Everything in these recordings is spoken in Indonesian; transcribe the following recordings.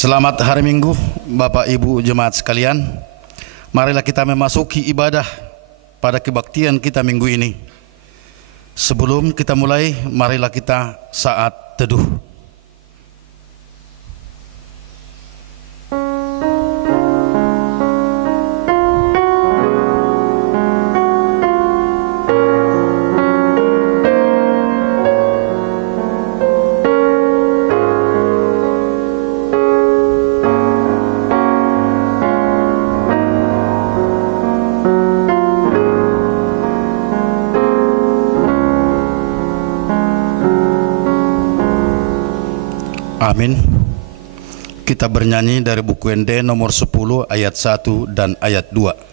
Selamat hari Minggu, Bapak Ibu jemaat sekalian. Marilah kita memasuki ibadah pada kebaktian kita minggu ini. Sebelum kita mulai, marilah kita saat teduh. Amin. Kita bernyanyi dari buku ND nomor 10 ayat 1 dan ayat 2.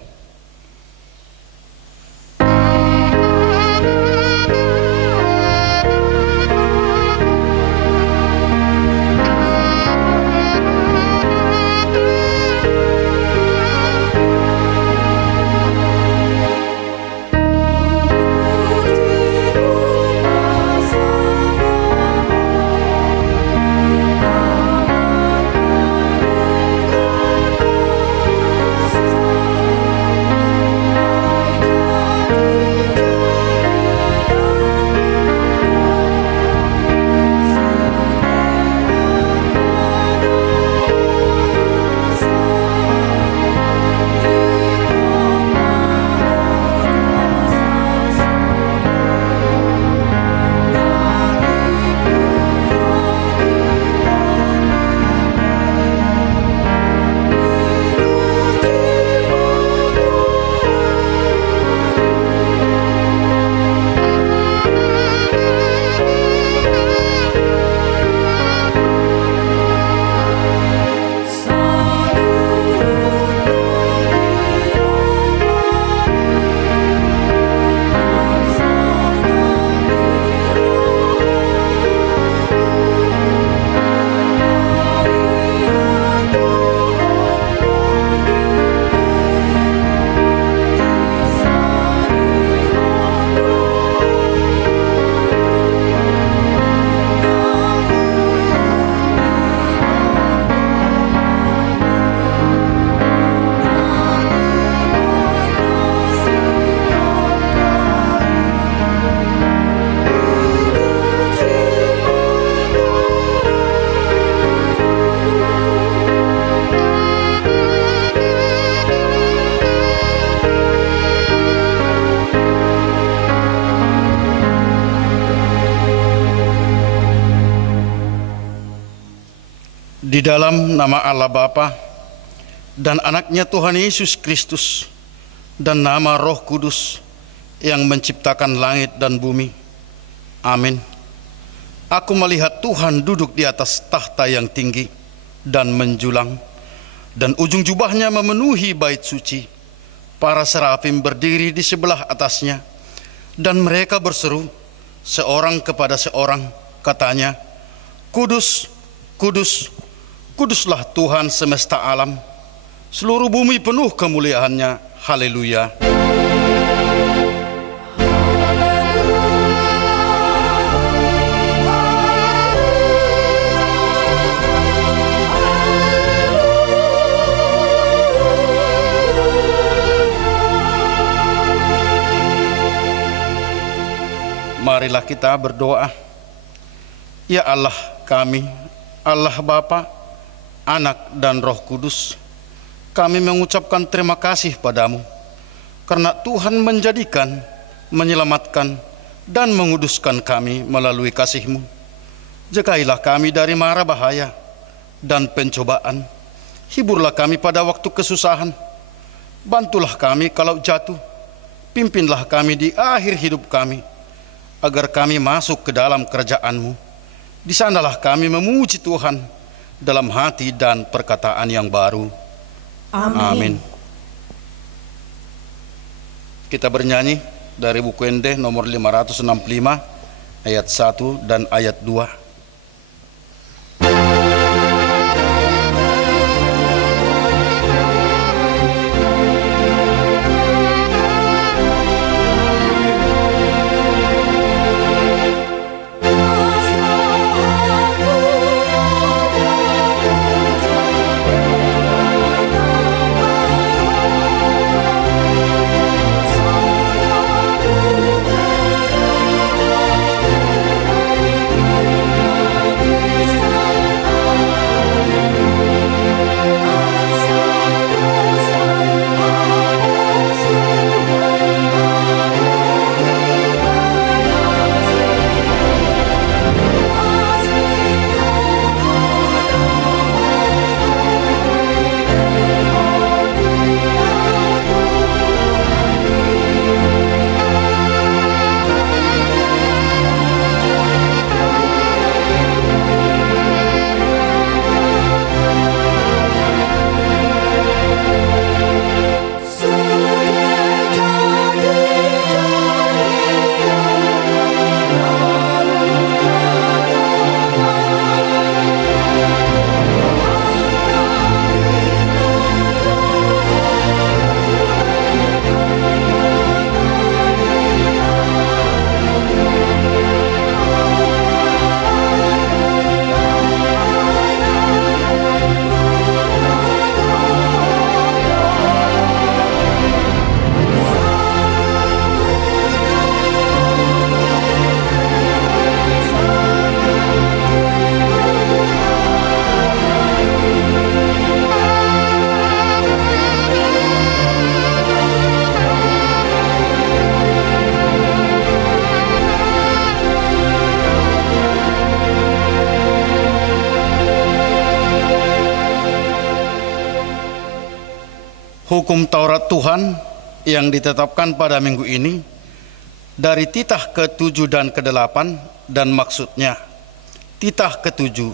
Di dalam nama Allah Bapa dan anaknya Tuhan Yesus Kristus dan nama Roh Kudus yang menciptakan langit dan bumi. Amin. Aku melihat Tuhan duduk di atas tahta yang tinggi dan menjulang, dan ujung jubahnya memenuhi bait suci. Para serafim berdiri di sebelah atasnya, dan mereka berseru seorang kepada seorang, katanya, Kudus, Kudus, Kuduslah Tuhan semesta alam, seluruh bumi penuh kemuliaan-Nya. Haleluya. Marilah kita berdoa. Ya Allah kami, Allah Bapa, Anak dan Roh Kudus, kami mengucapkan terima kasih padamu karena Tuhan menjadikan, menyelamatkan, dan menguduskan kami melalui kasih-Mu. Jagailah kami dari mara bahaya dan pencobaan. Hiburlah kami pada waktu kesusahan. Bantulah kami kalau jatuh. Pimpinlah kami di akhir hidup kami, agar kami masuk ke dalam kerajaan-Mu. Di sanalah kami memuji Tuhan dalam hati dan perkataan yang baru. Amin. Kita bernyanyi dari buku ND nomor 565 ayat 1 dan ayat 2. hukum Taurat Tuhan yang ditetapkan pada minggu ini dari titah ke-7 dan ke-8, dan maksudnya titah ke-7,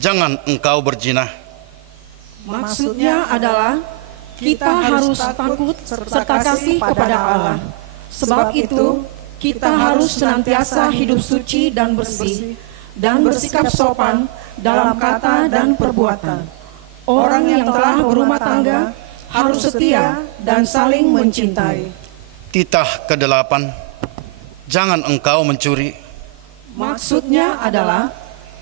jangan engkau berzina. Maksudnya adalah kita harus takut serta kasih kepada Allah. Sebab itu, kita harus senantiasa hidup suci dan bersih, dan bersikap sopan dalam kata dan perbuatan. Orang yang telah berumah tangga harus setia dan saling mencintai. Titah ke-8, jangan engkau mencuri. Maksudnya adalah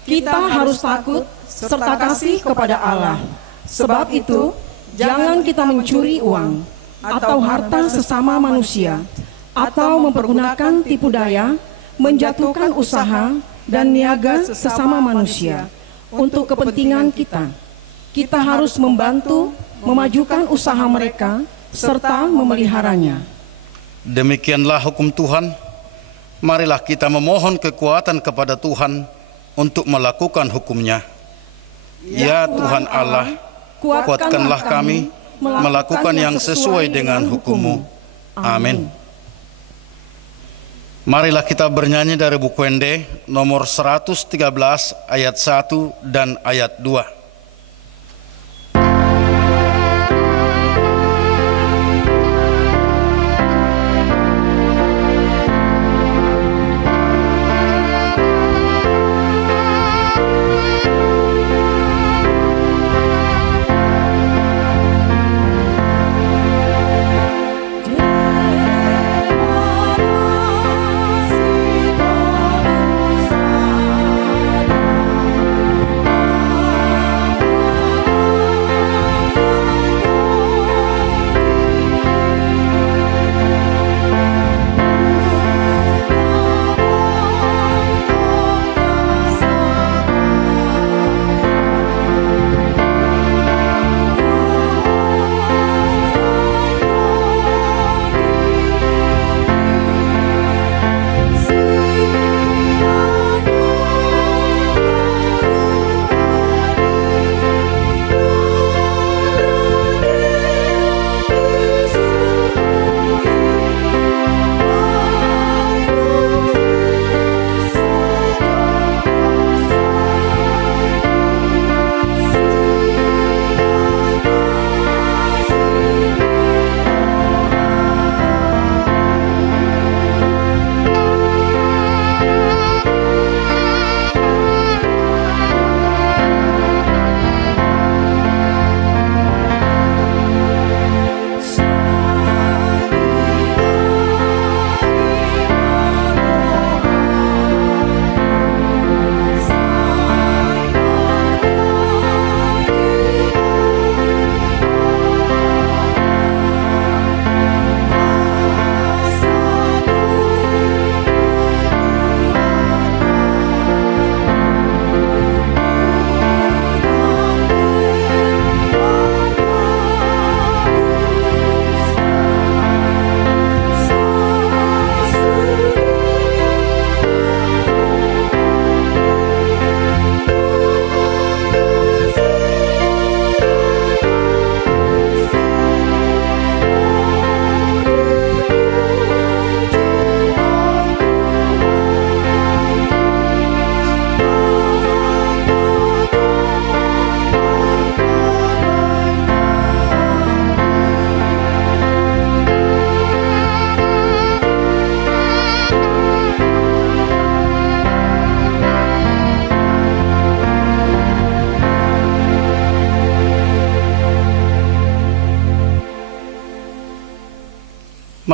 kita harus takut serta kasih kepada Allah. Sebab itu, jangan kita mencuri uang atau harta sesama manusia, atau mempergunakan tipu daya, menjatuhkan usaha dan niaga sesama manusia untuk kepentingan kita. Kita harus membantu memajukan usaha mereka serta memeliharanya. Demikianlah hukum Tuhan. Marilah kita memohon kekuatan kepada Tuhan untuk melakukan hukum-Nya. Ya Tuhan Allah, kuatkanlah kami melakukan yang sesuai dengan hukum-Mu. Amin. Marilah kita bernyanyi dari buku Ende nomor 113 ayat 1 dan ayat 2.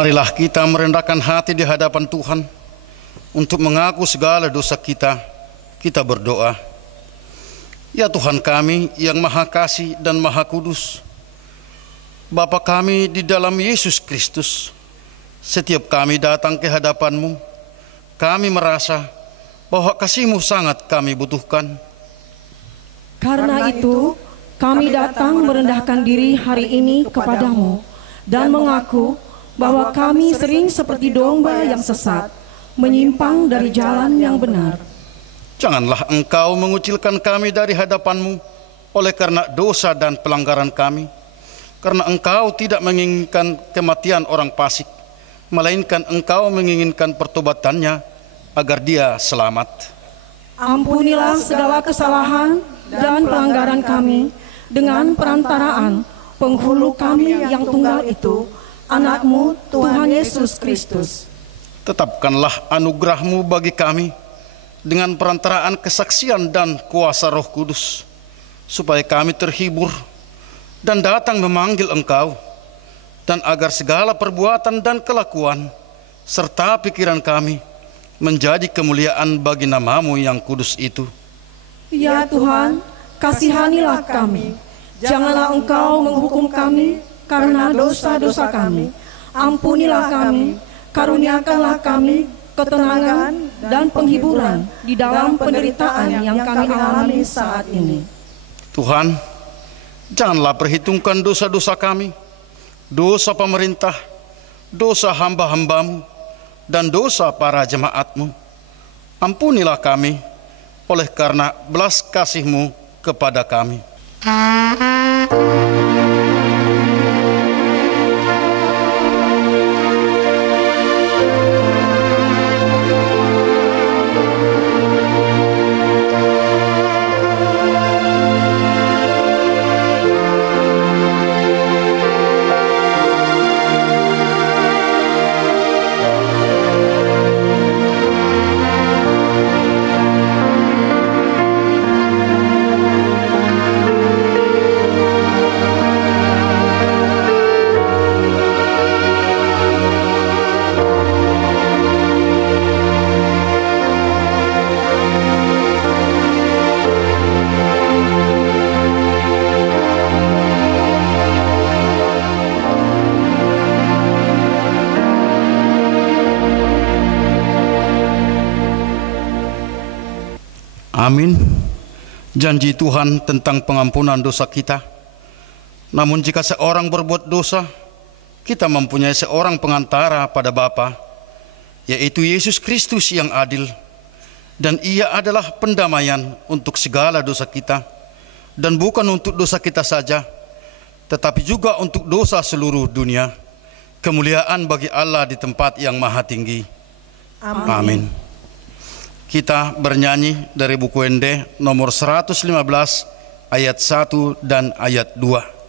Marilah kita merendahkan hati di hadapan Tuhan untuk mengaku segala dosa kita. Kita berdoa. Ya Tuhan kami yang Maha Kasih dan Maha Kudus, Bapa kami di dalam Yesus Kristus, setiap kami datang ke hadapan-Mu, kami merasa bahwa kasih-Mu sangat kami butuhkan. Karena itu, kami datang merendahkan diri hari ini kepada-Mu dan mengaku bahwa kami sering seperti domba yang sesat, menyimpang dari jalan yang benar. Janganlah Engkau mengucilkan kami dari hadapan-Mu oleh karena dosa dan pelanggaran kami, karena Engkau tidak menginginkan kematian orang fasik, melainkan Engkau menginginkan pertobatannya agar dia selamat. Ampunilah segala kesalahan dan pelanggaran kami dengan perantaraan penghulu kami yang tunggal itu, Anak-Mu Tuhan Yesus Kristus. Tetapkanlah anugerah-Mu bagi kami dengan perantaraan kesaksian dan kuasa Roh Kudus, supaya kami terhibur dan datang memanggil Engkau, dan agar segala perbuatan dan kelakuan serta pikiran kami menjadi kemuliaan bagi nama-Mu yang kudus itu. Ya Tuhan, kasihanilah kami. Janganlah Engkau menghukum kami karena dosa-dosa kami. Ampunilah kami, karuniakanlah kami ketenangan dan penghiburan di dalam penderitaan yang kami alami saat ini. Tuhan, janganlah perhitungkan dosa-dosa kami, dosa pemerintah, dosa hamba-hamba-Mu, dan dosa para jemaat-Mu. Ampunilah kami oleh karena belas kasih-Mu kepada kami. Amin. Janji Tuhan tentang pengampunan dosa kita. Namun jika seorang berbuat dosa, kita mempunyai seorang pengantara pada Bapa, yaitu Yesus Kristus yang adil. Dan Ia adalah pendamaian untuk segala dosa kita, dan bukan untuk dosa kita saja, tetapi juga untuk dosa seluruh dunia. Kemuliaan bagi Allah di tempat yang maha tinggi. Amin. Kita bernyanyi dari buku Ende nomor 115 ayat 1 dan ayat 2.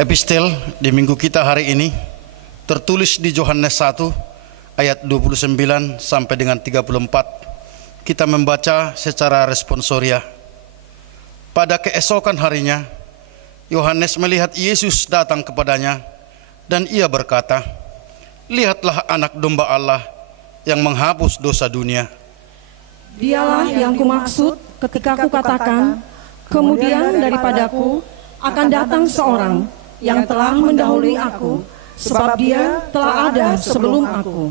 Epistel di minggu kita hari ini tertulis di Yohanes 1 ayat 29 sampai dengan 34. Kita membaca secara responsoria. Pada keesokan harinya, Yohanes melihat Yesus datang kepadanya dan ia berkata, "Lihatlah anak domba Allah yang menghapus dosa dunia." Dialah yang kumaksud ketika kukatakan, kemudian daripadaku akan datang seorang yang telah mendahului aku, sebab dia telah ada sebelum aku.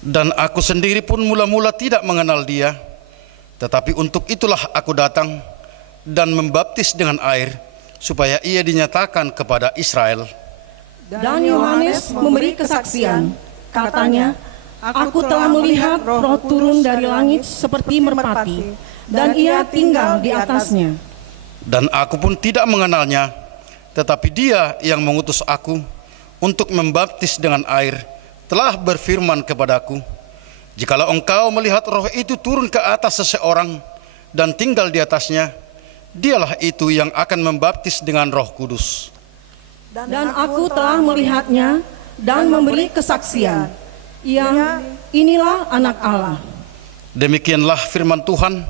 Dan aku sendiri pun mula-mula tidak mengenal dia, tetapi untuk itulah aku datang dan membaptis dengan air, supaya ia dinyatakan kepada Israel. Dan Yohanes memberi kesaksian, katanya, "Aku telah melihat Roh turun dari langit seperti merpati, dan ia tinggal di atasnya. Dan aku pun tidak mengenalnya, tetapi Dia yang mengutus aku untuk membaptis dengan air telah berfirman kepadaku, jikalau engkau melihat Roh itu turun ke atas seseorang dan tinggal di atasnya, Dialah itu yang akan membaptis dengan Roh Kudus." Dan aku telah melihatnya dan memberi kesaksian, inilah anak Allah. Demikianlah firman Tuhan.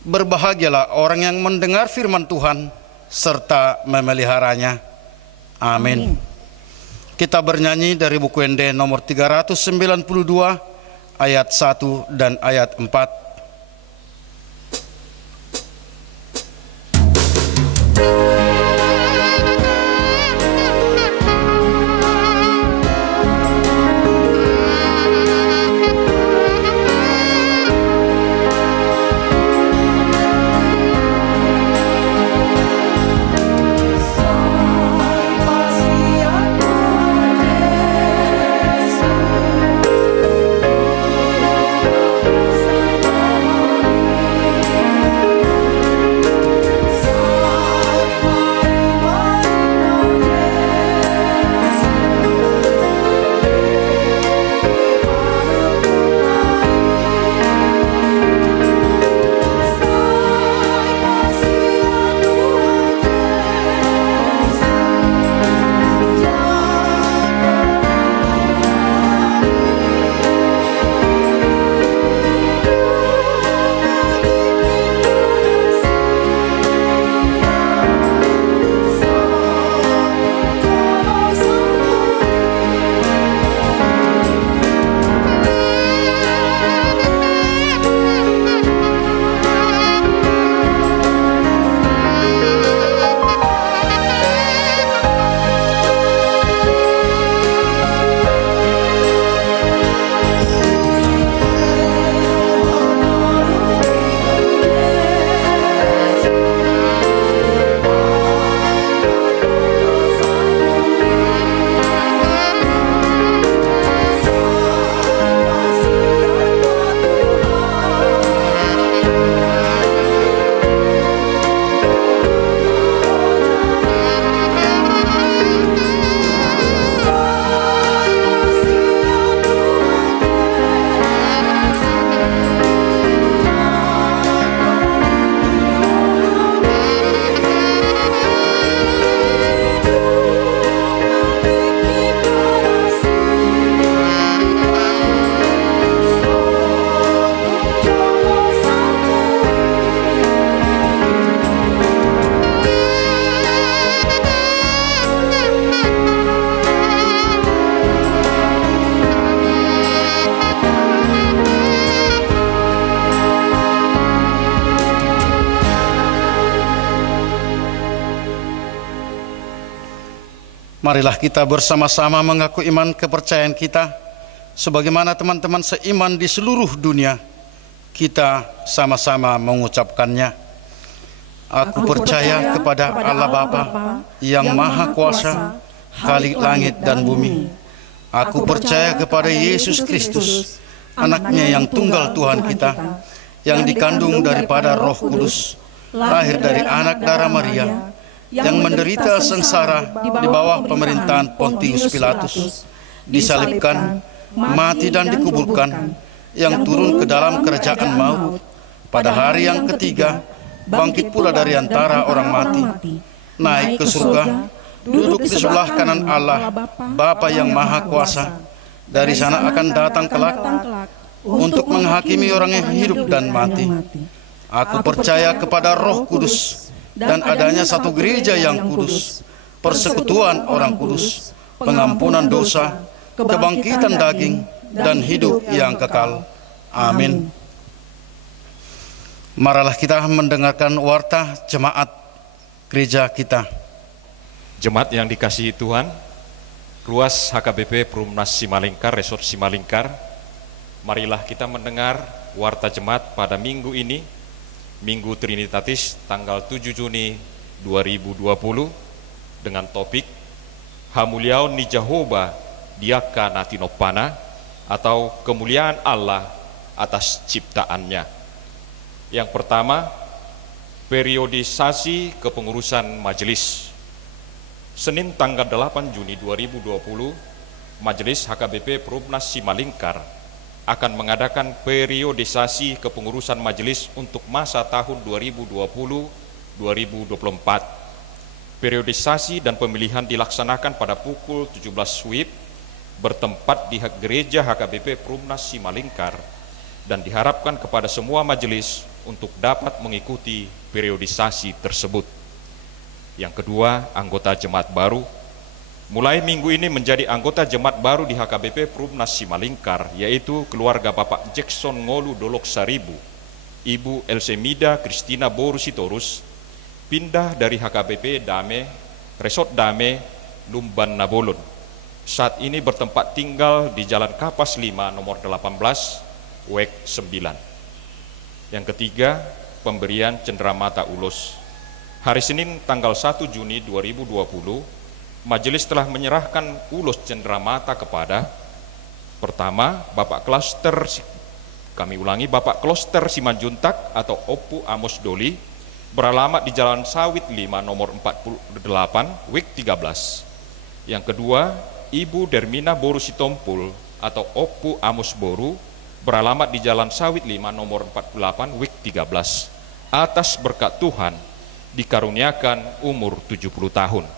Berbahagialah orang yang mendengar firman Tuhan serta memeliharanya. Amin. Kita bernyanyi dari buku ND nomor 392 ayat 1 dan ayat 4. Marilah kita bersama-sama mengaku iman kepercayaan kita, sebagaimana teman-teman seiman di seluruh dunia. Kita sama-sama mengucapkannya. Aku percaya kepada Allah Bapa yang Maha Kuasa, Khalik langit dan bumi. Aku percaya kepada Yesus Kristus, anaknya yang tunggal Tuhan kita, yang dikandung daripada Roh Kudus, lahir dari anak darah Maria, yang menderita sengsara di bawah pemerintahan Pontius Pilatus, disalibkan, mati dan dikuburkan, yang turun ke dalam kerajaan maut, pada hari yang ketiga bangkit pula dari antara orang mati, naik ke surga, duduk di sebelah kanan Allah Bapa yang Maha Kuasa. Dari sana akan datang kelak untuk menghakimi orang yang hidup dan mati. Aku percaya kepada Roh Kudus dan adanya satu gereja yang kudus, persekutuan orang kudus, pengampunan dosa, kebangkitan daging, dan hidup yang kekal. Amin. Marilah kita mendengarkan warta jemaat gereja kita. Jemaat yang dikasihi Tuhan, Ruas HKBP Perumnas Simalingkar, Resort Simalingkar, marilah kita mendengar warta jemaat pada minggu ini, Minggu Trinitatis tanggal 7 Juni 2020 dengan topik Hamuliaon ni Jehovah Diaka Natinopana atau kemuliaan Allah atas ciptaannya. Yang pertama, periodisasi kepengurusan majelis. Senin tanggal 8 Juni 2020, Majelis HKBP Perumnas Simalingkar akan mengadakan periodisasi kepengurusan majelis untuk masa tahun 2020-2024. Periodisasi dan pemilihan dilaksanakan pada pukul 17 WIB bertempat di Gereja HKBP Perumnas Simalingkar dan diharapkan kepada semua majelis untuk dapat mengikuti periodisasi tersebut. Yang kedua, anggota jemaat baru. Mulai minggu ini menjadi anggota jemaat baru di HKBP Perumnas Simalingkar, yaitu keluarga Bapak Jackson Ngolu Dolok Saribu, Ibu Elsemida Kristina Boru Sitorus, pindah dari HKBP Dame, Resort Dame, Lumban Nabolon. Saat ini bertempat tinggal di Jalan Kapas 5 nomor 18, WEK 9. Yang ketiga, pemberian cenderamata ulus. Hari Senin tanggal 1 Juni 2020, Majelis telah menyerahkan ulus cenderamata kepada pertama, Bapak Kloster Simanjuntak atau Opu Amos Doli, beralamat di Jalan Sawit 5 nomor 48, WIK 13. Yang kedua, Ibu Dermina Boru Sitompul atau Opu Amos Boru, beralamat di Jalan Sawit 5 nomor 48, WIK 13. Atas berkat Tuhan dikaruniakan umur 70 tahun.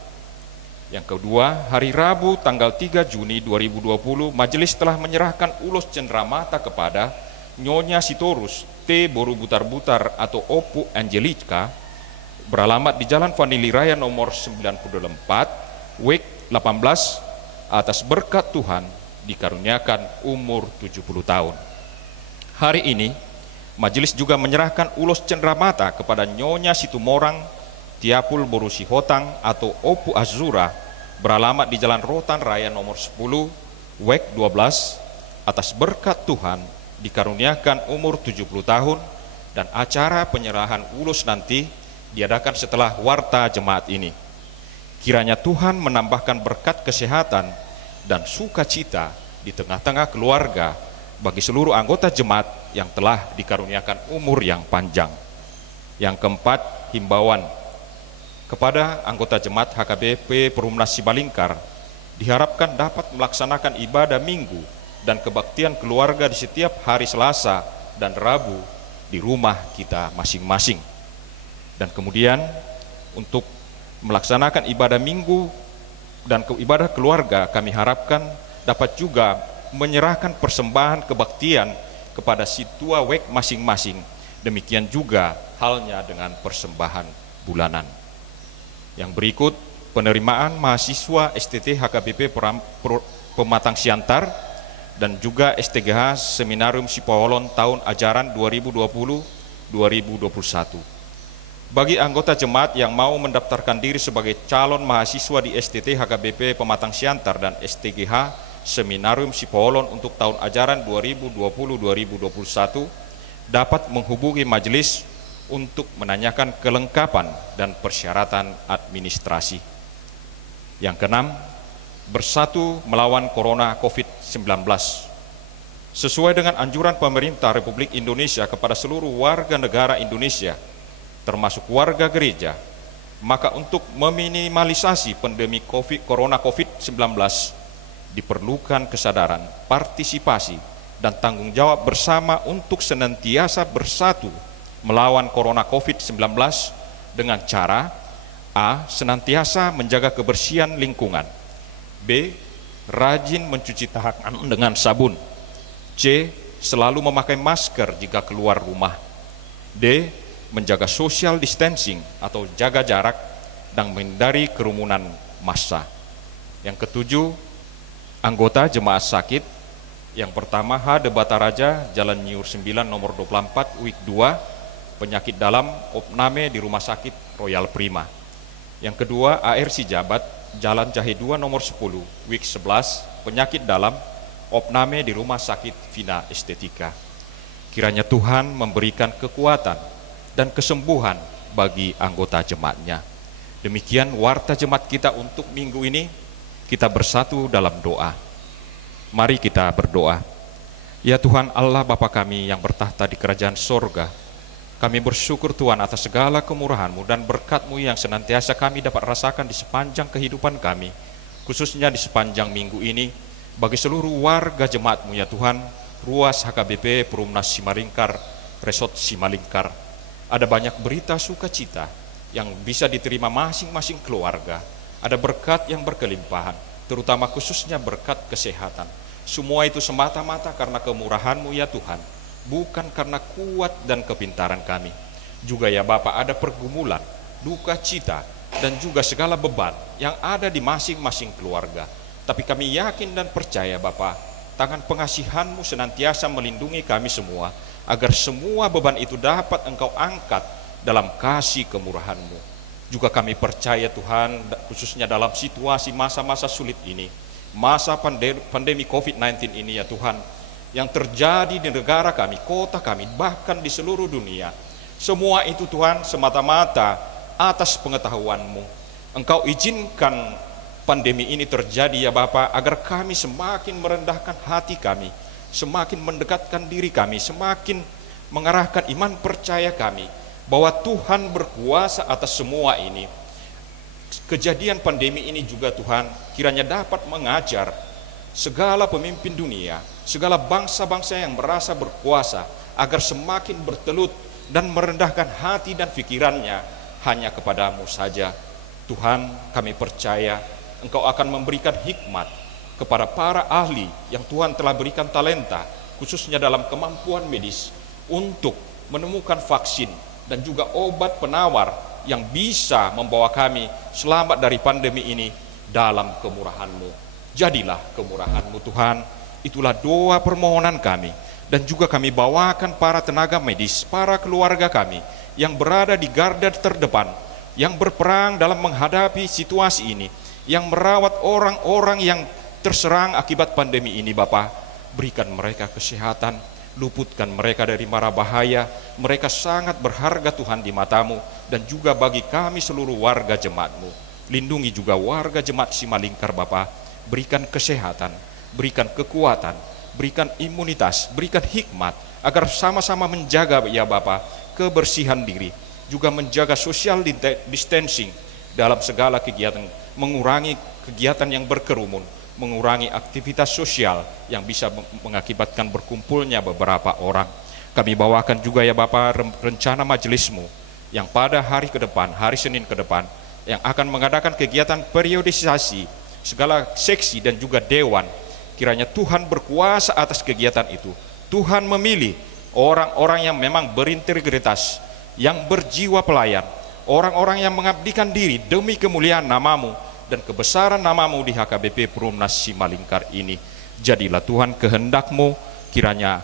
Yang kedua, hari Rabu tanggal 3 Juni 2020, Majelis telah menyerahkan ulus cenderamata kepada Nyonya Sitorus T. Boru Butar-Butar atau Opu Angelica, beralamat di Jalan Vanili Raya nomor 94, WIK 18, atas berkat Tuhan dikaruniakan umur 70 tahun. Hari ini, Majelis juga menyerahkan ulus cenderamata kepada Nyonya Situmorang Tiapul Boru Sihotang atau Opu Azura, beralamat di Jalan Rotan Raya nomor 10, WEK 12, atas berkat Tuhan dikaruniakan umur 70 tahun dan acara penyerahan ulus nanti diadakan setelah warta jemaat ini. Kiranya Tuhan menambahkan berkat kesehatan dan sukacita di tengah-tengah keluarga bagi seluruh anggota jemaat yang telah dikaruniakan umur yang panjang. Yang keempat, himbauan kepada anggota jemaat HKBP Perumnas Simalingkar diharapkan dapat melaksanakan ibadah minggu dan kebaktian keluarga di setiap hari Selasa dan Rabu di rumah kita masing-masing. Dan kemudian untuk melaksanakan ibadah minggu dan ibadah keluarga, kami harapkan dapat juga menyerahkan persembahan kebaktian kepada situa WEK masing-masing. Demikian juga halnya dengan persembahan bulanan. Yang berikut, penerimaan mahasiswa STT HKBP Pematang Siantar dan juga STGH Seminarium Sipowolon tahun ajaran 2020-2021. Bagi anggota jemaat yang mau mendaftarkan diri sebagai calon mahasiswa di STT HKBP Pematang Siantar dan STGH Seminarium Sipowolon untuk tahun ajaran 2020-2021 dapat menghubungi majelis untuk menanyakan kelengkapan dan persyaratan administrasi. Yang keenam, bersatu melawan Corona COVID-19. Sesuai dengan anjuran pemerintah Republik Indonesia kepada seluruh warga negara Indonesia, termasuk warga gereja, maka untuk meminimalisasi pandemi Corona COVID-19 diperlukan kesadaran, partisipasi, dan tanggung jawab bersama untuk senantiasa bersatu melawan Corona COVID-19 dengan cara A. Senantiasa menjaga kebersihan lingkungan, B. Rajin mencuci tangan dengan sabun, C. Selalu memakai masker jika keluar rumah, D. Menjaga social distancing atau jaga jarak dan menghindari kerumunan massa. Yang ketujuh, anggota jemaat sakit. Yang pertama, H. Bataraja, Jalan Nyiur 9 nomor 24, WIK 2, penyakit dalam, opname di Rumah Sakit Royal Prima. Yang kedua, AR Sijabat, Jalan Jahe 2 nomor 10, WIK 11, penyakit dalam, opname di Rumah Sakit Vina Estetika. Kiranya Tuhan memberikan kekuatan dan kesembuhan bagi anggota jemaatnya. Demikian warta jemaat kita untuk minggu ini. Kita bersatu dalam doa. Mari kita berdoa. Ya Tuhan Allah Bapa kami yang bertahta di kerajaan sorga, kami bersyukur Tuhan atas segala kemurahan-Mu dan berkat-Mu yang senantiasa kami dapat rasakan di sepanjang kehidupan kami, khususnya di sepanjang minggu ini, bagi seluruh warga jemaat-Mu ya Tuhan, Ruas HKBP Perumnas Simalingkar, Resort Simalingkar. Ada banyak berita sukacita yang bisa diterima masing-masing keluarga. Ada berkat yang berkelimpahan, terutama khususnya berkat kesehatan. Semua itu semata-mata karena kemurahan-Mu ya Tuhan, bukan karena kuat dan kepintaran kami. Juga ya Bapa, ada pergumulan, duka cita, dan juga segala beban yang ada di masing-masing keluarga. Tapi kami yakin dan percaya Bapa, tangan pengasihan-Mu senantiasa melindungi kami semua, agar semua beban itu dapat Engkau angkat dalam kasih kemurahan-Mu. Juga kami percaya Tuhan, khususnya dalam situasi masa-masa sulit ini, masa pandemi COVID-19 ini ya Tuhan, yang terjadi di negara kami, kota kami, bahkan di seluruh dunia. Semua itu Tuhan semata-mata atas pengetahuan-Mu. Engkau izinkan pandemi ini terjadi ya Bapa, agar kami semakin merendahkan hati kami, semakin mendekatkan diri kami, semakin mengarahkan iman percaya kami, bahwa Tuhan berkuasa atas semua ini. Kejadian pandemi ini juga Tuhan kiranya dapat mengajar segala pemimpin dunia, segala bangsa-bangsa yang merasa berkuasa, agar semakin bertelut dan merendahkan hati dan pikirannya hanya kepadamu saja. Tuhan, kami percaya Engkau akan memberikan hikmat kepada para ahli yang Tuhan telah berikan talenta, khususnya dalam kemampuan medis, untuk menemukan vaksin dan juga obat penawar yang bisa membawa kami selamat dari pandemi ini dalam kemurahan-Mu. Jadilah kemurahan-Mu Tuhan, itulah doa permohonan kami. Dan juga kami bawakan para tenaga medis, para keluarga kami yang berada di garda terdepan, yang berperang dalam menghadapi situasi ini, yang merawat orang-orang yang terserang akibat pandemi ini. Bapa, berikan mereka kesehatan, luputkan mereka dari mara bahaya. Mereka sangat berharga Tuhan di mata-Mu, dan juga bagi kami seluruh warga jemaat-Mu. Lindungi juga warga jemaat Simalingkar Bapa, berikan kesehatan, berikan kekuatan, berikan imunitas, berikan hikmat, agar sama-sama menjaga ya Bapa kebersihan diri, juga menjaga social distancing dalam segala kegiatan, mengurangi kegiatan yang berkerumun, mengurangi aktivitas sosial yang bisa mengakibatkan berkumpulnya beberapa orang. Kami bawakan juga ya Bapa rencana majelis-Mu yang pada hari ke depan, hari Senin ke depan, yang akan mengadakan kegiatan periodisasi segala seksi dan juga dewan. Kiranya Tuhan berkuasa atas kegiatan itu. Tuhan memilih orang-orang yang memang berintegritas, yang berjiwa pelayan, orang-orang yang mengabdikan diri demi kemuliaan nama-Mu dan kebesaran nama-Mu di HKBP Perumnas Simalingkar ini. Jadilah Tuhan kehendak-Mu, kiranya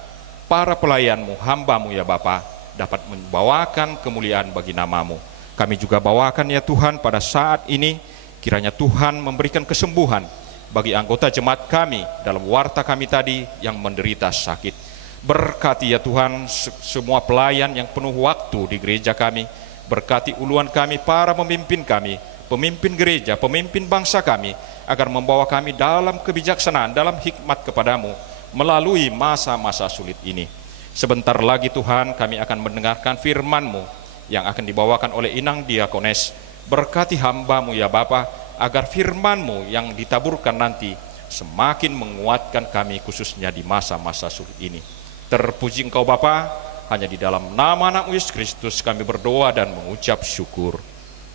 para pelayan-Mu, hamba-Mu ya Bapa, dapat membawakan kemuliaan bagi nama-Mu. Kami juga bawakan ya Tuhan pada saat ini, kiranya Tuhan memberikan kesembuhan bagi anggota jemaat kami dalam warta kami tadi yang menderita sakit. Berkati ya Tuhan semua pelayan yang penuh waktu di gereja kami. Berkati uluan kami, para pemimpin kami, pemimpin gereja, pemimpin bangsa kami, agar membawa kami dalam kebijaksanaan, dalam hikmat kepadamu melalui masa-masa sulit ini. Sebentar lagi Tuhan kami akan mendengarkan firman-Mu yang akan dibawakan oleh Inang Diakones. Berkati hamba-Mu ya Bapa, agar firman-Mu yang ditaburkan nanti semakin menguatkan kami khususnya di masa-masa sulit ini. Terpuji Engkau Bapa, hanya di dalam nama Anak Yesus Kristus kami berdoa dan mengucap syukur.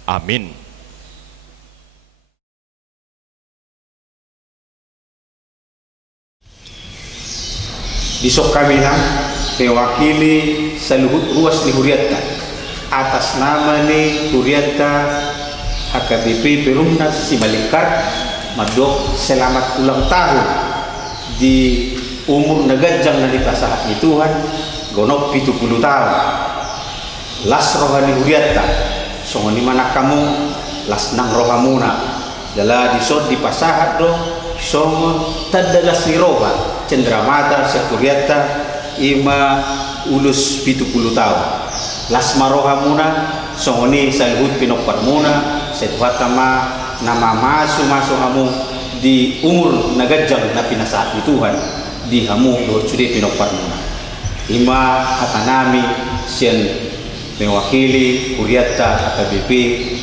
Amin. Besok kami mewakili seluruh ruas di Huriatta atas nama ni Huriatta HKBP Perumnas Simalingkar madok selamat ulang tahun di umur negajang na ditasahat ni Tuhan gonok 70 tahun. Las rohani Huriatta songon di mana kamu las nang rohamuna dala disod di pasahat do songon tadalas ni roha cendramata sekuriata ima ulus 70 tahun. Las marohamuna songoni salhut pinok parmuna setuhat kama nama masuk hamu di umur nagajang na pinasaat ni Tuhan di hamu do curi pinok parmuna ima atanami sian mewakili Huriata AKBP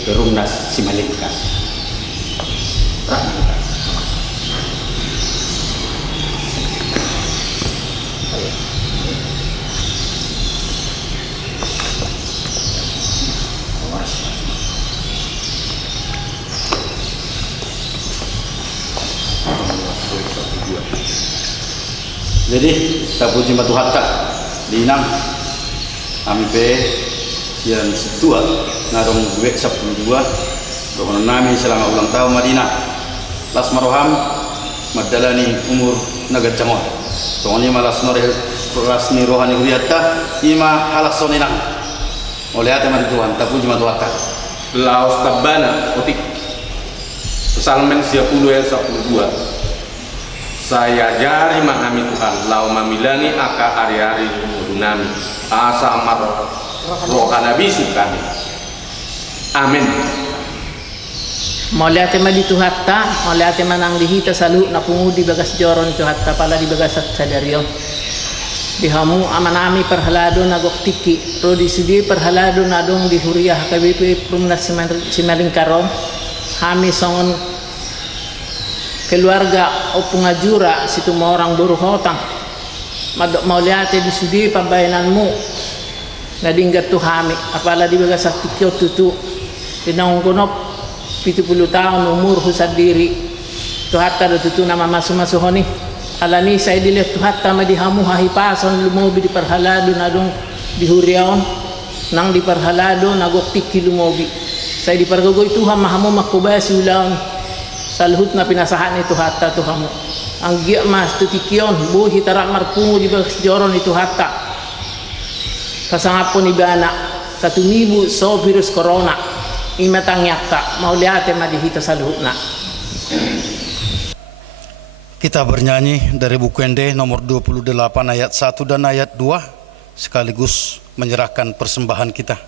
Perumnas Simalingkar. Jadi tak puji matu hatta di enam kami pe yang setua ngarong duit 12 rohana nami selama ulang tahun Madinah las maroham madalani umur naga jamon soalnya malas rasni rohani Huriata ima halas soninang oleh hati mati Tuhan tak puji matu hatta laos tabana otik Psalmen 10 ayat 12 saya jari mahami Tuhan lau mamilani aka hari-hari nami asa amar rohana bisu kami amin. Mauliate madi Tuhatta mauliate manang dihita salu na pungudi bagas joron Tuhatta pala di bagas sadario dihamu amanami perhalado nagok tiki rodi sudi perhalado nadong di Huriah AKBP Perumnas Simalingkarom kami songon keluarga o pengajura situ mau orang buruh hotang madok mau lihat di sudi pambayananmu ngadinggat tu hami apalagi bagas tikio tutu dinang gonop 70 tahun umur husad diri tu hatta do tutu nama masu honi alani saya dilihat tu hatta madi hamu hahi pason lumobi di perhalado nadong di Huriaon nang di perhalado nagok tiki lumobi saya di pergogoy Tuhan mahamu makubasi ulaon salhut na pinasahan itu hatta tu kamu anggia mas tutikion buhi tarak marpungu di bagas joron itu hatta kasangapon ibana 1.000 so virus corona imatang yakta mau lihat madihita salhutna. Kita bernyanyi dari buku Ende nomor 28 ayat 1 dan ayat 2 sekaligus menyerahkan persembahan kita.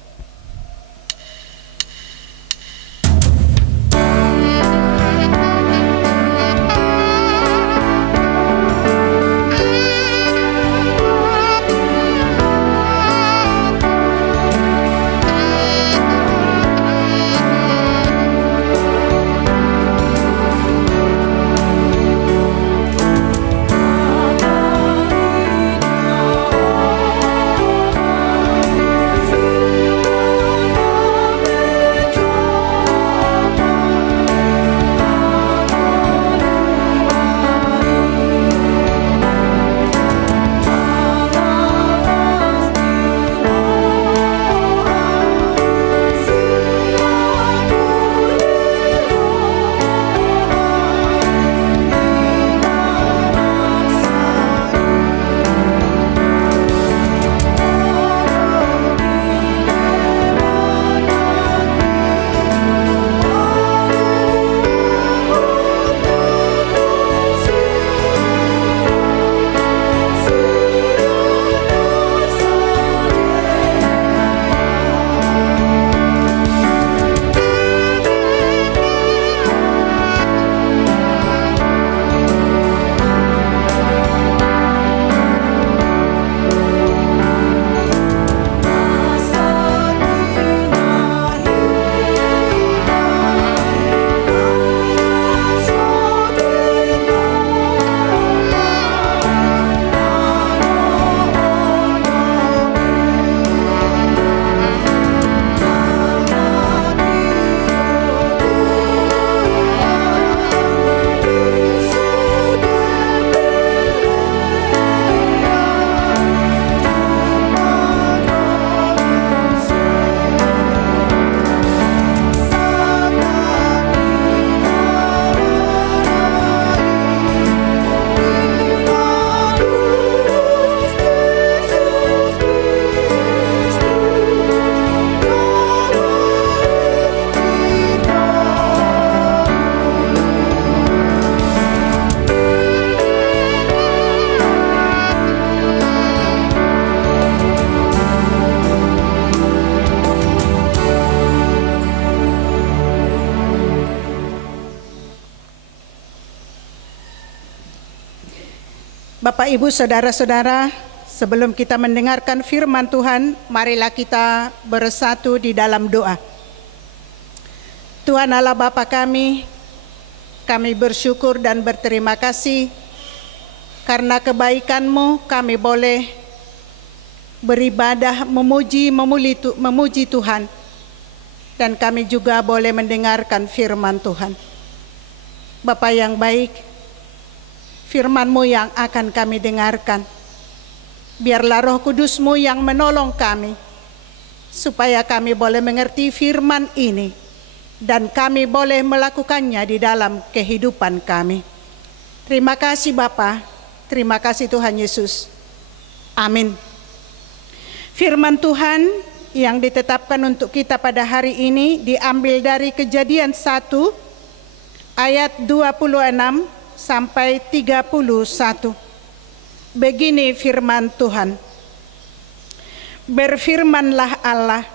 Bapak, Ibu, saudara-saudara, sebelum kita mendengarkan firman Tuhan, marilah kita bersatu di dalam doa. Tuhan Allah Bapa kami bersyukur dan berterima kasih karena kebaikan-Mu kami boleh beribadah, memuji Tuhan, dan kami juga boleh mendengarkan firman Tuhan. Bapa yang baik, firman-Mu yang akan kami dengarkan, biarlah Roh Kudus-Mu yang menolong kami, supaya kami boleh mengerti firman ini, dan kami boleh melakukannya di dalam kehidupan kami. Terima kasih Bapa, terima kasih Tuhan Yesus. Amin. Firman Tuhan yang ditetapkan untuk kita pada hari ini diambil dari Kejadian 1 ayat 26 sampai 31. Begini firman Tuhan. Berfirmanlah Allah,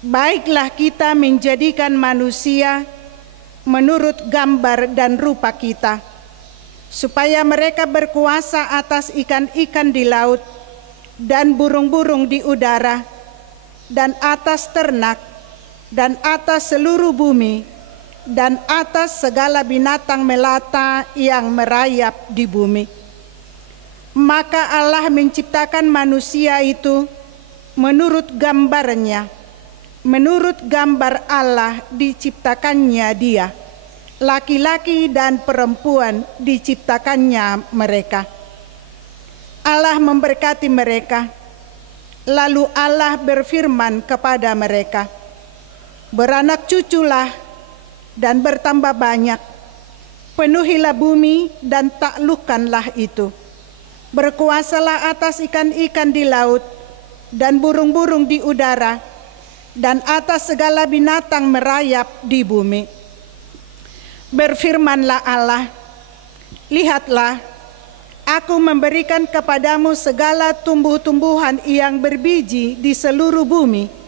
baiklah kita menjadikan manusia menurut gambar dan rupa kita, supaya mereka berkuasa atas ikan-ikan di laut dan burung-burung di udara, dan atas ternak, dan atas seluruh bumi, dan atas segala binatang melata yang merayap di bumi. Maka Allah menciptakan manusia itu menurut gambarnya. Menurut gambar Allah diciptakannya dia, laki-laki dan perempuan diciptakannya mereka. Allah memberkati mereka, lalu Allah berfirman kepada mereka, beranak cuculah dan bertambah banyak, penuhilah bumi dan taklukkanlah itu, berkuasalah atas ikan-ikan di laut dan burung-burung di udara, dan atas segala binatang merayap di bumi. Berfirmanlah Allah, lihatlah, aku memberikan kepadamu segala tumbuh-tumbuhan yang berbiji di seluruh bumi,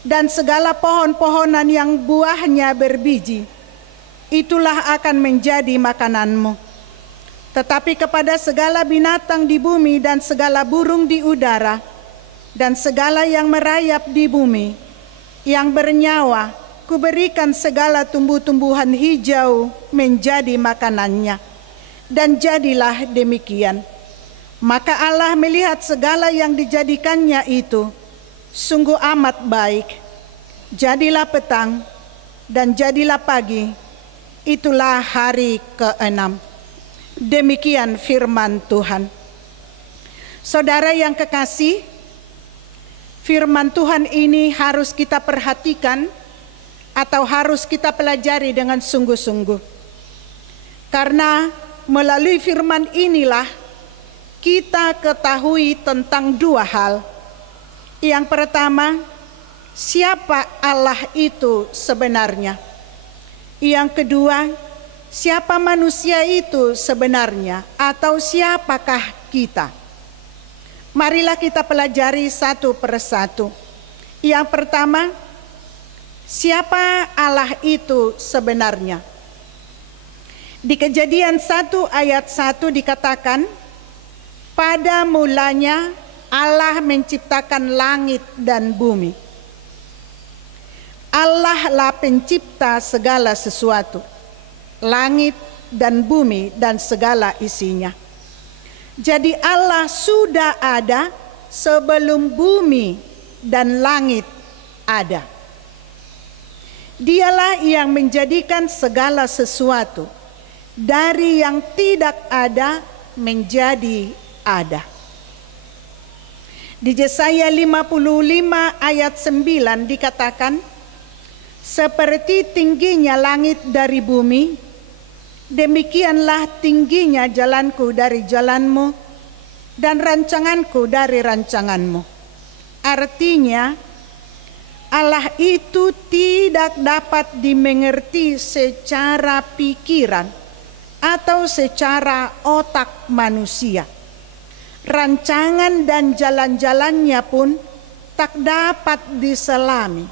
dan segala pohon-pohonan yang buahnya berbiji. Itulah akan menjadi makananmu. Tetapi kepada segala binatang di bumi dan segala burung di udara, dan segala yang merayap di bumi, yang bernyawa, kuberikan segala tumbuh-tumbuhan hijau menjadi makanannya. Dan jadilah demikian. Maka Allah melihat segala yang dijadikannya itu sungguh amat baik. Jadilah petang dan jadilah pagi, itulah hari ke-6. Demikian firman Tuhan. Saudara yang kekasih, firman Tuhan ini harus kita perhatikan atau harus kita pelajari dengan sungguh-sungguh. Karena melalui firman inilah kita ketahui tentang dua hal. Yang pertama, siapa Allah itu sebenarnya. Yang kedua, siapa manusia itu sebenarnya, atau siapakah kita. Marilah kita pelajari satu persatu. Yang pertama, siapa Allah itu sebenarnya. Di Kejadian 1 ayat 1 dikatakan, pada mulanya Allah menciptakan langit dan bumi. Allah lah pencipta segala sesuatu, langit dan bumi dan segala isinya. Jadi Allah sudah ada sebelum bumi dan langit ada. Dialah yang menjadikan segala sesuatu dari yang tidak ada menjadi ada. Di Yesaya 55 ayat 9 dikatakan, seperti tingginya langit dari bumi, demikianlah tingginya jalanku dari jalanmu dan rancanganku dari rancanganmu. Artinya, Allah itu tidak dapat dimengerti secara pikiran atau secara otak manusia. Rancangan dan jalan-jalannya pun tak dapat diselami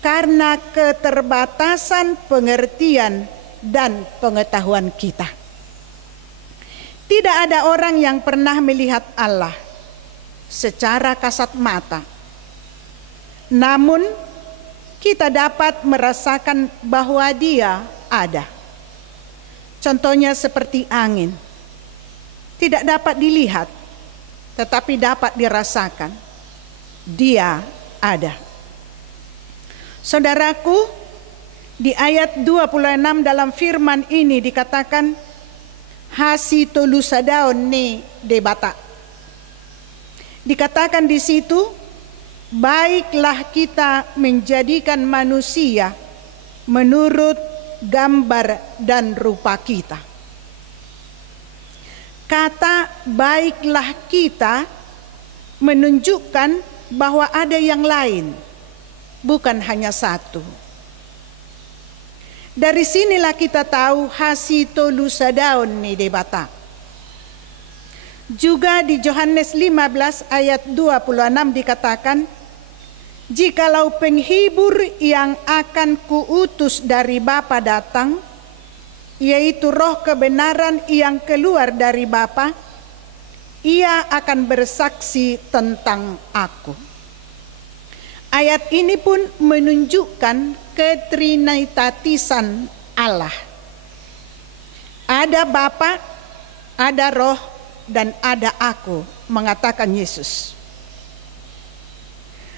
karena keterbatasan pengertian dan pengetahuan kita. Tidak Tidak ada orang yang pernah melihat Allah secara kasat mata. Namun kita dapat merasakan bahwa Dia ada. Contohnya seperti angin. Tidak dapat dilihat, tetapi dapat dirasakan. Dia ada. Saudaraku, di ayat 26 dalam firman ini dikatakan, hasi tolusadaon ne debata. Dikatakan di situ, baiklah kita menjadikan manusia menurut gambar dan rupa kita. Kata baiklah kita menunjukkan bahwa ada yang lain, bukan hanya satu. Dari sinilah kita tahu hasito lusadaon ni debata. Juga di Yohanes 15 ayat 26 dikatakan, jikalau penghibur yang akan kuutus dari Bapa datang, yaitu roh kebenaran yang keluar dari Bapa, ia akan bersaksi tentang aku. Ayat ini pun menunjukkan ketrinitatisan Allah. Ada Bapa, ada roh, dan ada aku, mengatakan Yesus.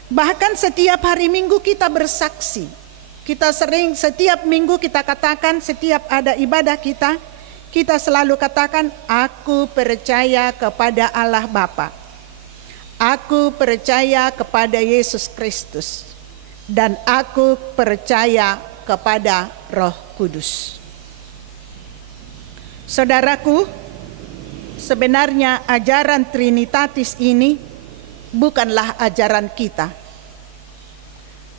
Bahkan setiap hari Minggu kita bersaksi. Kita sering setiap minggu kita katakan, setiap ada ibadah kita selalu katakan, aku percaya kepada Allah Bapa. Aku percaya kepada Yesus Kristus. Dan aku percaya kepada Roh Kudus. Saudaraku, sebenarnya ajaran Trinitatis ini bukanlah ajaran kita.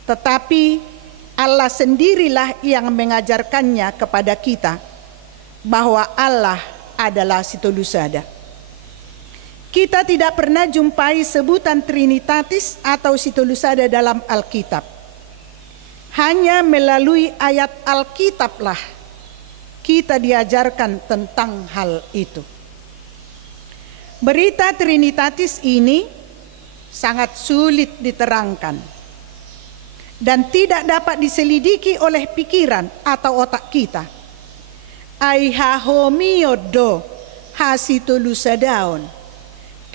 Tetapi Allah sendirilah yang mengajarkannya kepada kita, bahwa Allah adalah Sitolusada. Kita tidak pernah jumpai sebutan Trinitatis atau Sitolusada dalam Alkitab. Hanya melalui ayat Alkitablah kita diajarkan tentang hal itu. Berita Trinitatis ini sangat sulit diterangkan dan tidak dapat diselidiki oleh pikiran atau otak kita. Aihahomiodo hasitolusadaon,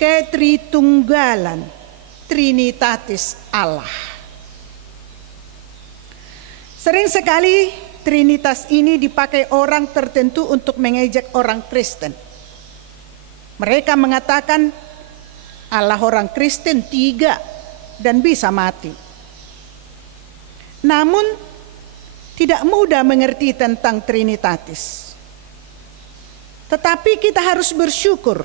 ketritunggalan Trinitatis Allah. Sering sekali Trinitas ini dipakai orang tertentu untuk mengejek orang Kristen. Mereka mengatakan Allah orang Kristen 3 dan bisa mati. Namun tidak mudah mengerti tentang Trinitatis. Tetapi kita harus bersyukur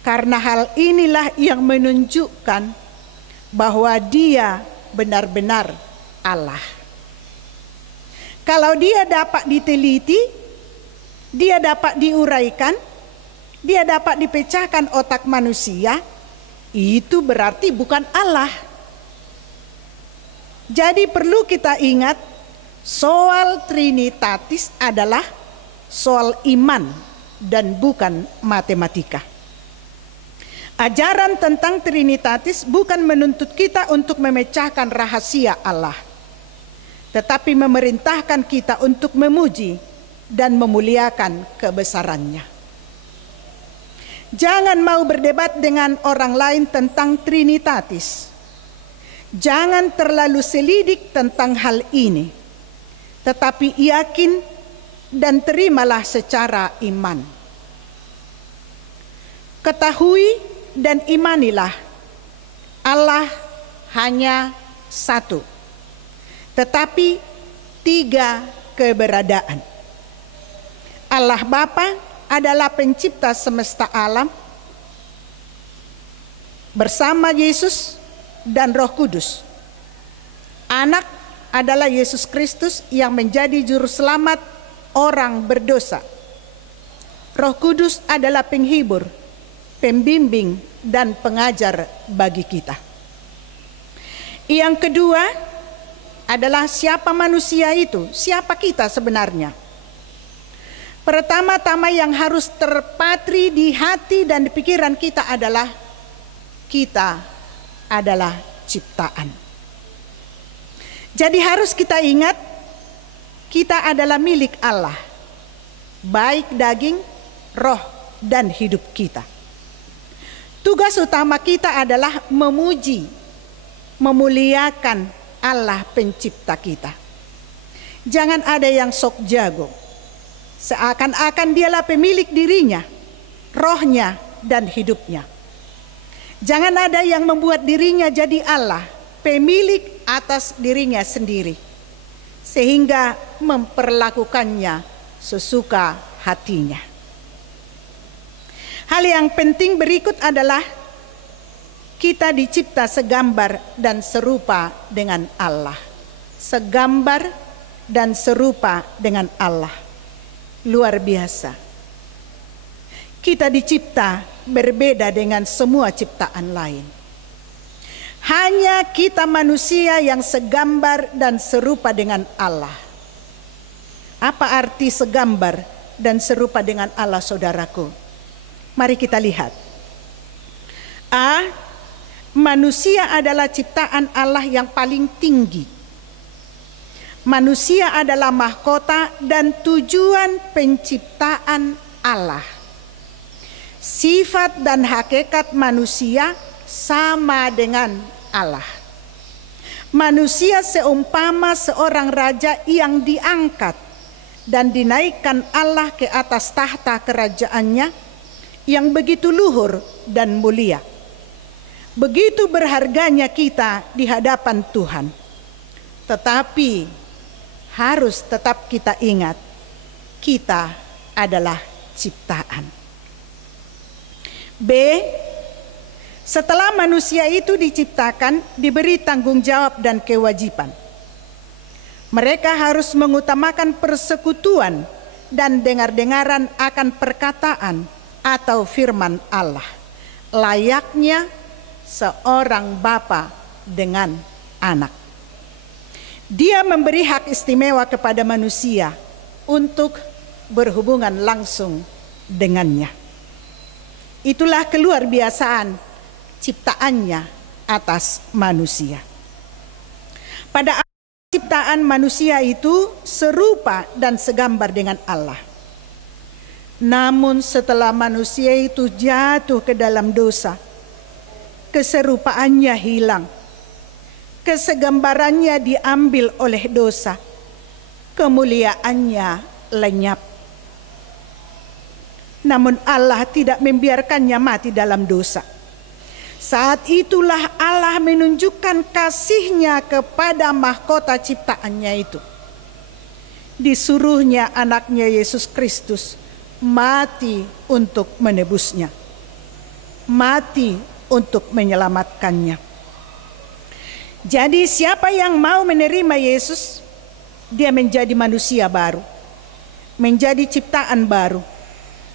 karena hal inilah yang menunjukkan bahwa Dia benar-benar Allah. Kalau Dia dapat diteliti, Dia dapat diuraikan, Dia dapat dipecahkan otak manusia, itu berarti bukan Allah. Jadi perlu kita ingat, soal Trinitatis adalah soal iman dan bukan matematika. Ajaran tentang Trinitatis bukan menuntut kita untuk memecahkan rahasia Allah, tetapi memerintahkan kita untuk memuji dan memuliakan kebesarannya. Jangan mau berdebat dengan orang lain tentang Trinitatis. Jangan terlalu selidik tentang hal ini, tetapi yakin dan terimalah secara iman. Ketahui dan imanilah Allah hanya satu, tetapi 3 keberadaan. Allah Bapa adalah pencipta semesta alam bersama Yesus dan Roh Kudus. Anak adalah Yesus Kristus yang menjadi juru selamat orang berdosa. Roh Kudus adalah penghibur, pembimbing, dan pengajar bagi kita. Yang kedua adalah siapa manusia itu, siapa kita sebenarnya. Pertama-tama yang harus terpatri di hati dan di pikiran kita adalah ciptaan. Jadi harus kita ingat, kita adalah milik Allah, baik daging, roh, dan hidup kita. Tugas utama kita adalah memuji, memuliakan Allah pencipta kita. Jangan ada yang sok jago, seakan-akan dialah pemilik dirinya, rohnya, dan hidupnya. Jangan ada yang membuat dirinya jadi Allah, pemilik atas dirinya sendiri, sehingga memperlakukannya sesuka hatinya. Hal yang penting berikut adalah kita dicipta segambar dan serupa dengan Allah. Segambar dan serupa dengan Allah. Luar biasa. Kita dicipta berbeda dengan semua ciptaan lain. Hanya kita manusia yang segambar dan serupa dengan Allah. Apa arti segambar dan serupa dengan Allah, saudaraku? Mari kita lihat. A. Manusia adalah ciptaan Allah yang paling tinggi. Manusia adalah mahkota dan tujuan penciptaan Allah. Sifat dan hakikat manusia sama dengan Allah. Manusia seumpama seorang raja yang diangkat dan dinaikkan Allah ke atas tahta kerajaannya yang begitu luhur dan mulia. Begitu berharganya kita di hadapan Tuhan. Tetapi harus tetap kita ingat, kita adalah ciptaan. B. Setelah manusia itu diciptakan, diberi tanggung jawab dan kewajiban. Mereka harus mengutamakan persekutuan dan dengar-dengaran akan perkataan atau firman Allah, layaknya seorang bapa dengan anak. Dia memberi hak istimewa kepada manusia untuk berhubungan langsung dengannya. Itulah keluarbiasaan ciptaannya atas manusia. Pada ciptaan manusia itu serupa dan segambar dengan Allah. Namun setelah manusia itu jatuh ke dalam dosa, keserupaannya hilang. Kesegambarannya diambil oleh dosa, kemuliaannya lenyap. Namun Allah tidak membiarkannya mati dalam dosa. Saat itulah Allah menunjukkan kasih-Nya kepada mahkota ciptaannya itu. Disuruhnya anaknya Yesus Kristus mati untuk menebusnya, mati untuk menyelamatkannya. Jadi siapa yang mau menerima Yesus, dia menjadi manusia baru, menjadi ciptaan baru,